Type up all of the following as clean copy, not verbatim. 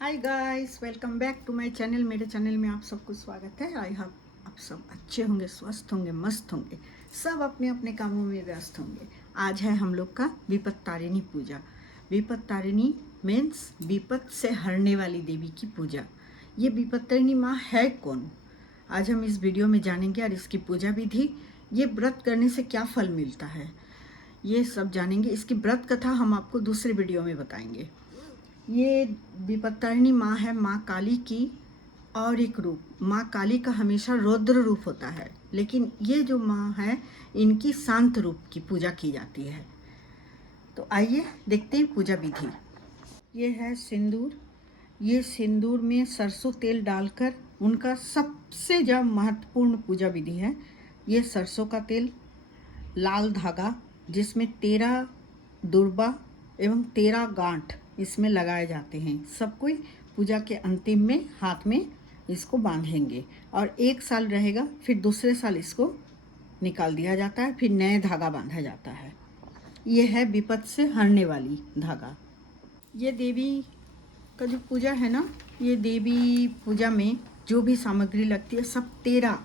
Hi guys, welcome back to my channel. मेरे channel में आप सबको स्वागत है। आई होप आप सब अच्छे होंगे, स्वस्थ होंगे, मस्त होंगे, सब अपने अपने कामों में व्यस्त होंगे। आज है हम लोग का विपत्तारिणी पूजा। विपत्तारिणी मीन्स विपत से हरने वाली देवी की पूजा। ये विपत्तारिणी माँ है कौन, आज हम इस वीडियो में जानेंगे। और इसकी पूजा विधि, ये व्रत करने से क्या फल मिलता है, ये सब जानेंगे। इसकी व्रत कथा हम आपको दूसरे वीडियो में बताएंगे। ये विपत्तारिणी माँ है, माँ काली की और एक रूप। माँ काली का हमेशा रौद्र रूप होता है, लेकिन ये जो माँ है इनकी शांत रूप की पूजा की जाती है। तो आइए देखते हैं पूजा विधि। ये है सिंदूर। ये सिंदूर में सरसों तेल डालकर उनका सबसे जो महत्वपूर्ण पूजा विधि है, ये सरसों का तेल, लाल धागा जिसमें 13 दुर्बा एवं 13 गांठ इसमें लगाए जाते हैं। सब कोई पूजा के अंतिम में हाथ में इसको बांधेंगे और 1 साल रहेगा, फिर दूसरे साल इसको निकाल दिया जाता है, फिर नए धागा बांधा जाता है। ये है विपत से हरने वाली धागा। ये देवी का जो पूजा है ना, ये देवी पूजा में जो भी सामग्री लगती है सब 13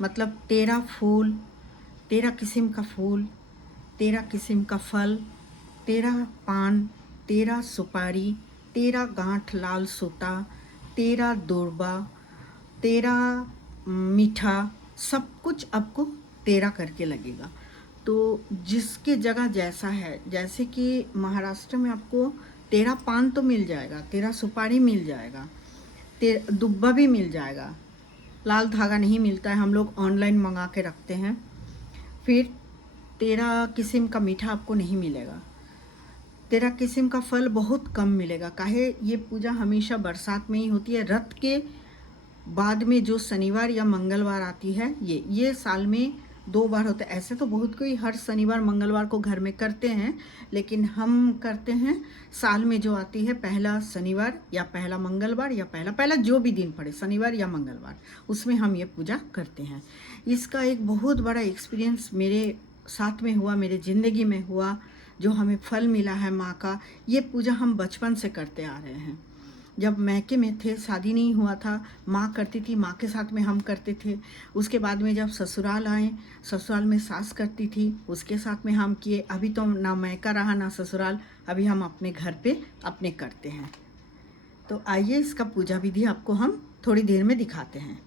मतलब 13 फूल, 13 किस्म का फूल, 13 किस्म का फल, 13 पान, 13 सुपारी, 13 गांठ लाल सूता, 13 दूर्बा, 13 मीठा, सब कुछ आपको 13 करके लगेगा। तो जिसके जगह जैसा है, जैसे कि महाराष्ट्र में आपको 13 पान तो मिल जाएगा, 13 सुपारी मिल जाएगा, दुब्बा भी मिल जाएगा। लाल धागा नहीं मिलता है, हम लोग ऑनलाइन मंगा के रखते हैं। फिर 13 किस्म का मीठा आपको नहीं मिलेगा, 13 किस्म का फल बहुत कम मिलेगा। काहे, ये पूजा हमेशा बरसात में ही होती है। रथ के बाद में जो शनिवार या मंगलवार आती है, ये साल में 2 बार होता है। ऐसे तो बहुत कोई हर शनिवार मंगलवार को घर में करते हैं, लेकिन हम करते हैं साल में जो आती है, पहला शनिवार या पहला मंगलवार या पहला जो भी दिन पड़े, शनिवार या मंगलवार, उसमें हम ये पूजा करते हैं। इसका एक बहुत बड़ा एक्सपीरियंस मेरे साथ में हुआ, मेरे ज़िंदगी में हुआ, जो हमें फल मिला है माँ का। ये पूजा हम बचपन से करते आ रहे हैं। जब मैके में थे, शादी नहीं हुआ था, माँ करती थी, माँ के साथ में हम करते थे। उसके बाद में जब ससुराल आए, ससुराल में सास करती थी, उसके साथ में हम किए। अभी तो ना मैका रहा ना ससुराल, अभी हम अपने घर पे अपने करते हैं। तो आइए इसका पूजा विधि आपको हम थोड़ी देर में दिखाते हैं।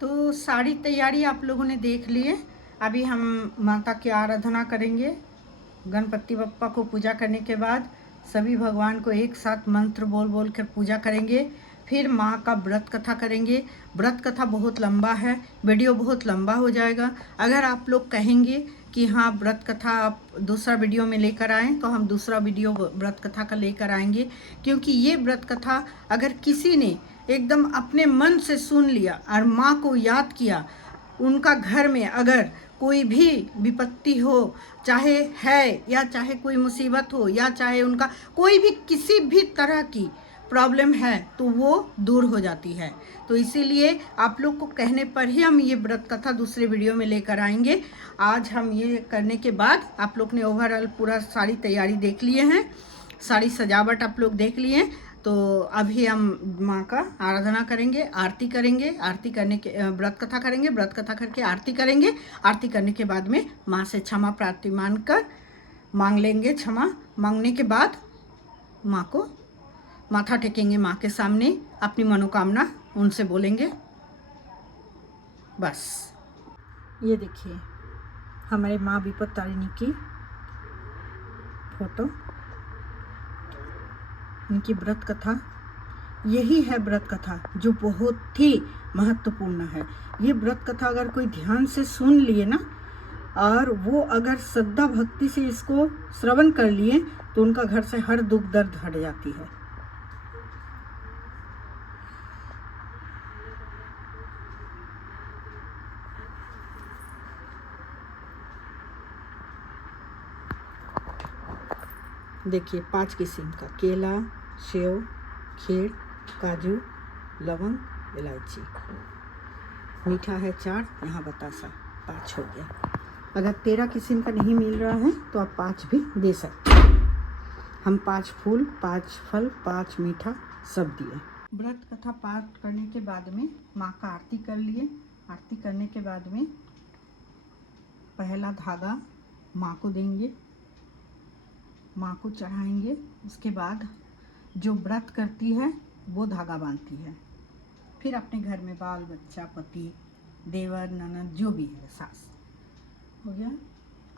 तो सारी तैयारी आप लोगों ने देख ली है। अभी हम माता की आराधना करेंगे। गणपति बप्पा को पूजा करने के बाद सभी भगवान को एक साथ मंत्र बोल बोल कर पूजा करेंगे। फिर माँ का व्रत कथा करेंगे। व्रत कथा बहुत लंबा है, वीडियो बहुत लंबा हो जाएगा। अगर आप लोग कहेंगे कि हाँ व्रत कथा आप दूसरा वीडियो में लेकर आएँ, तो हम दूसरा वीडियो व्रत कथा का लेकर आएंगे। क्योंकि ये व्रत कथा अगर किसी ने एकदम अपने मन से सुन लिया और माँ को याद किया, उनका घर में अगर कोई भी विपत्ति हो, चाहे है या चाहे कोई मुसीबत हो, या चाहे उनका कोई भी किसी भी तरह की प्रॉब्लम है, तो वो दूर हो जाती है। तो इसीलिए आप लोग को कहने पर ही हम ये व्रत कथा दूसरे वीडियो में लेकर आएंगे। आज हम ये करने के बाद आप लोग ने ओवरऑल पूरा सारी तैयारी देख लिए हैं, सारी सजावट आप लोग देख लिए। तो अभी हम माँ का आराधना करेंगे, आरती करेंगे। आरती करने के व्रत कथा करेंगे, व्रत कथा करके आरती करेंगे। आरती करने के बाद में माँ से क्षमा प्रार्थी मानकर मांग लेंगे। क्षमा मांगने के बाद माँ को माथा टेकेंगे, माँ के सामने अपनी मनोकामना उनसे बोलेंगे। बस ये देखिए हमारे माँ विपत्तारिणी की फोटो, इनकी व्रत कथा। यही है व्रत कथा जो बहुत ही महत्वपूर्ण है। ये व्रत कथा अगर कोई ध्यान से सुन लिए ना, और वो अगर श्रद्धा भक्ति से इसको श्रवण कर लिए, तो उनका घर से हर दुख दर्द हट जाती है। देखिए 5 किस्म का केला, सेव, खीर, काजू, लवंग, इलायची। मीठा है 4, यहाँ बतासा 5 हो गया। अगर 13 किस्म का नहीं मिल रहा है तो आप 5 भी दे सकते हैं। हम 5 फूल, 5 फल, 5 मीठा सब दिए। व्रत कथा पाठ करने के बाद में माँ का आरती कर लिए। आरती करने के बाद में पहला धागा माँ को देंगे, माँ को चढ़ाएंगे। उसके बाद जो व्रत करती है वो धागा बांधती है। फिर अपने घर में बाल बच्चा, पति, देवर, ननद जो भी है, सास, हो गया।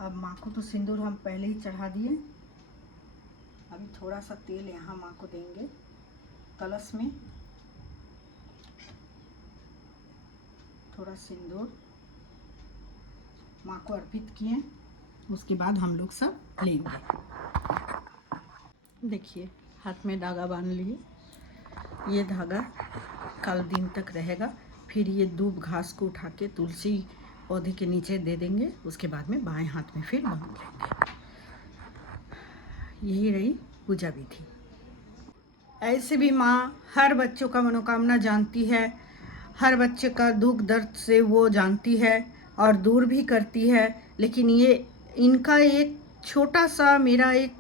अब माँ को तो सिंदूर हम पहले ही चढ़ा दिए। अभी थोड़ा सा तेल यहाँ माँ को देंगे कलश में, थोड़ा सिंदूर माँ को अर्पित किए। उसके बाद हम लोग सब लेंगे। देखिए हाथ में धागा बांध लिए। ये धागा कल दिन तक रहेगा। फिर ये दूब घास को उठा के तुलसी पौधे के नीचे दे देंगे। उसके बाद में बाएं हाथ में फिर बांध लेंगे। यही रही पूजा विधि। ऐसे भी माँ हर बच्चों का मनोकामना जानती है, हर बच्चे का दुख दर्द से वो जानती है और दूर भी करती है। लेकिन ये इनका एक छोटा सा मेरा एक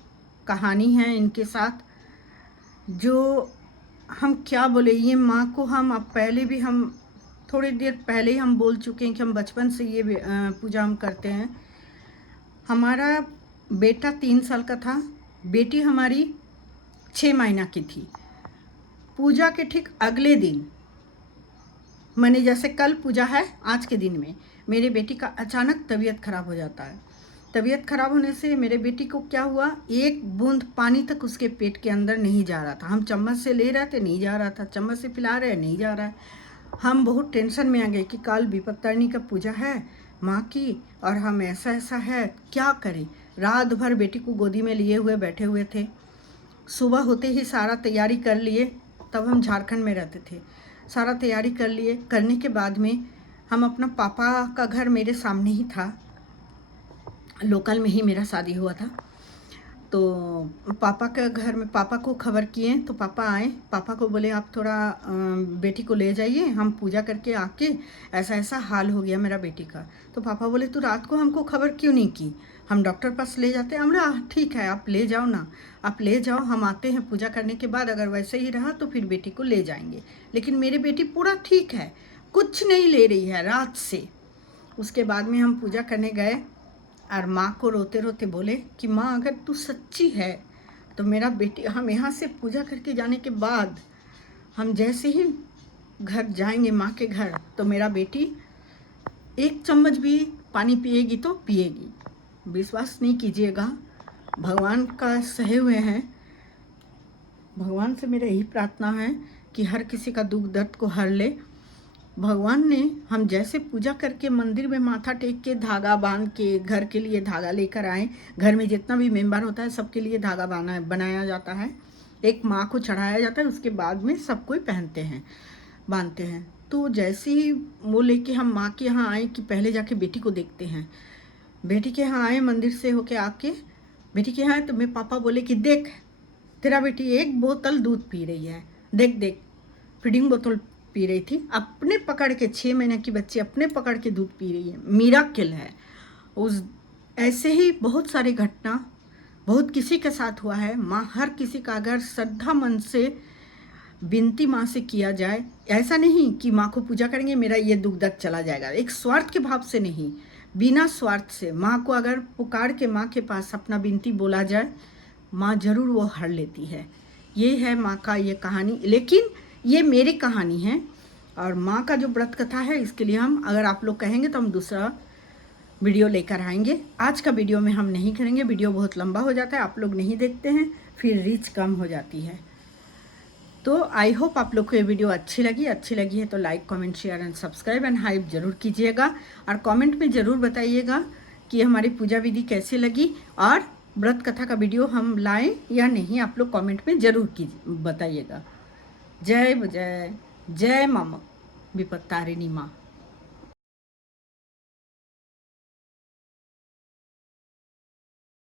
कहानी है इनके साथ, जो हम क्या बोले। ये माँ को हम अब पहले भी हम थोड़ी देर पहले ही हम बोल चुके हैं कि हम बचपन से ये पूजा हम करते हैं। हमारा बेटा 3 साल का था, बेटी हमारी 6 महीना की थी। पूजा के ठीक अगले दिन, माने जैसे कल पूजा है, आज के दिन में मेरे बेटी का अचानक तबीयत खराब हो जाता है। तबीयत खराब होने से मेरे बेटी को क्या हुआ, एक बूंद पानी तक उसके पेट के अंदर नहीं जा रहा था। हम चम्मच से ले रहे थे, नहीं जा रहा था, चम्मच से पिला रहे, नहीं जा रहा है। हम बहुत टेंशन में आ गए कि कल विपत्तारिणी का पूजा है माँ की, और हम ऐसा ऐसा है, क्या करें। रात भर बेटी को गोदी में लिए हुए बैठे हुए थे। सुबह होते ही सारा तैयारी कर लिए। तब हम झारखंड में रहते थे। सारा तैयारी कर लिए। करने के बाद में हम अपना पापा का घर मेरे सामने ही था, लोकल में ही मेरा शादी हुआ था। तो पापा के घर में पापा को खबर किए तो पापा आए। पापा को बोले आप थोड़ा बेटी को ले जाइए, हम पूजा करके आके ऐसा ऐसा हाल हो गया मेरा बेटी का। तो पापा बोले तू रात को हमको खबर क्यों नहीं की, हम डॉक्टर पास ले जाते। हम बोला ठीक है आप ले जाओ ना, आप ले जाओ, हम आते हैं पूजा करने के बाद। अगर वैसे ही रहा तो फिर बेटी को ले जाएंगे। लेकिन मेरी बेटी पूरा ठीक है, कुछ नहीं ले रही है रात से। उसके बाद में हम पूजा करने गए और माँ को रोते रोते बोले कि माँ अगर तू सच्ची है तो मेरा बेटी, हम यहाँ से पूजा करके जाने के बाद हम जैसे ही घर जाएंगे माँ के घर, तो मेरा बेटी 1 चम्मच भी पानी पिएगी तो पिएगी। विश्वास नहीं कीजिएगा, भगवान का सहे हुए हैं। भगवान से मेरा यही प्रार्थना है कि हर किसी का दुख दर्द को हर ले। भगवान ने हम जैसे पूजा करके मंदिर में माथा टेक के धागा बांध के घर के लिए धागा लेकर आए। घर में जितना भी मेंबर होता है सबके लिए धागा बनाया जाता है, एक माँ को चढ़ाया जाता है, उसके बाद में सब कोई पहनते हैं, बांधते हैं। तो जैसे ही वो लेके हम माँ के यहाँ आए कि पहले जाके बेटी को देखते हैं। बेटी के यहाँ आए, मंदिर से होके आके बेटी के यहाँ आए तो मेरे पापा बोले कि देख तेरा बेटी 1 बोतल दूध पी रही है, देख देख फीडिंग बोतल पी रही थी, अपने पकड़ के 6 महीने की बच्ची अपने पकड़ के दूध पी रही है, मिराकिल है। उस ऐसे ही बहुत सारी घटना बहुत किसी के साथ हुआ है। माँ हर किसी का अगर श्रद्धा मन से विनती माँ से किया जाए, ऐसा नहीं कि माँ को पूजा करेंगे मेरा ये दुख दर्द चला जाएगा, एक स्वार्थ के भाव से नहीं, बिना स्वार्थ से माँ को अगर पुकार के माँ के पास अपना विनती बोला जाए, माँ जरूर वो हर लेती है। ये है माँ का ये कहानी। लेकिन ये मेरी कहानी है और माँ का जो व्रत कथा है इसके लिए हम, अगर आप लोग कहेंगे तो हम दूसरा वीडियो लेकर आएंगे। आज का वीडियो में हम नहीं करेंगे, वीडियो बहुत लंबा हो जाता है, आप लोग नहीं देखते हैं, फिर रीच कम हो जाती है। तो आई होप आप लोग को ये वीडियो अच्छी लगी है तो like comment share and subscribe and hype जरूर कीजिएगा। और कमेंट में ज़रूर बताइएगा कि हमारी पूजा विधि कैसी लगी और व्रत कथा का वीडियो हम लाएं या नहीं, आप लोग कमेंट में ज़रूर बताइएगा। जय जय जय माँ विपत्तारिणी माँ।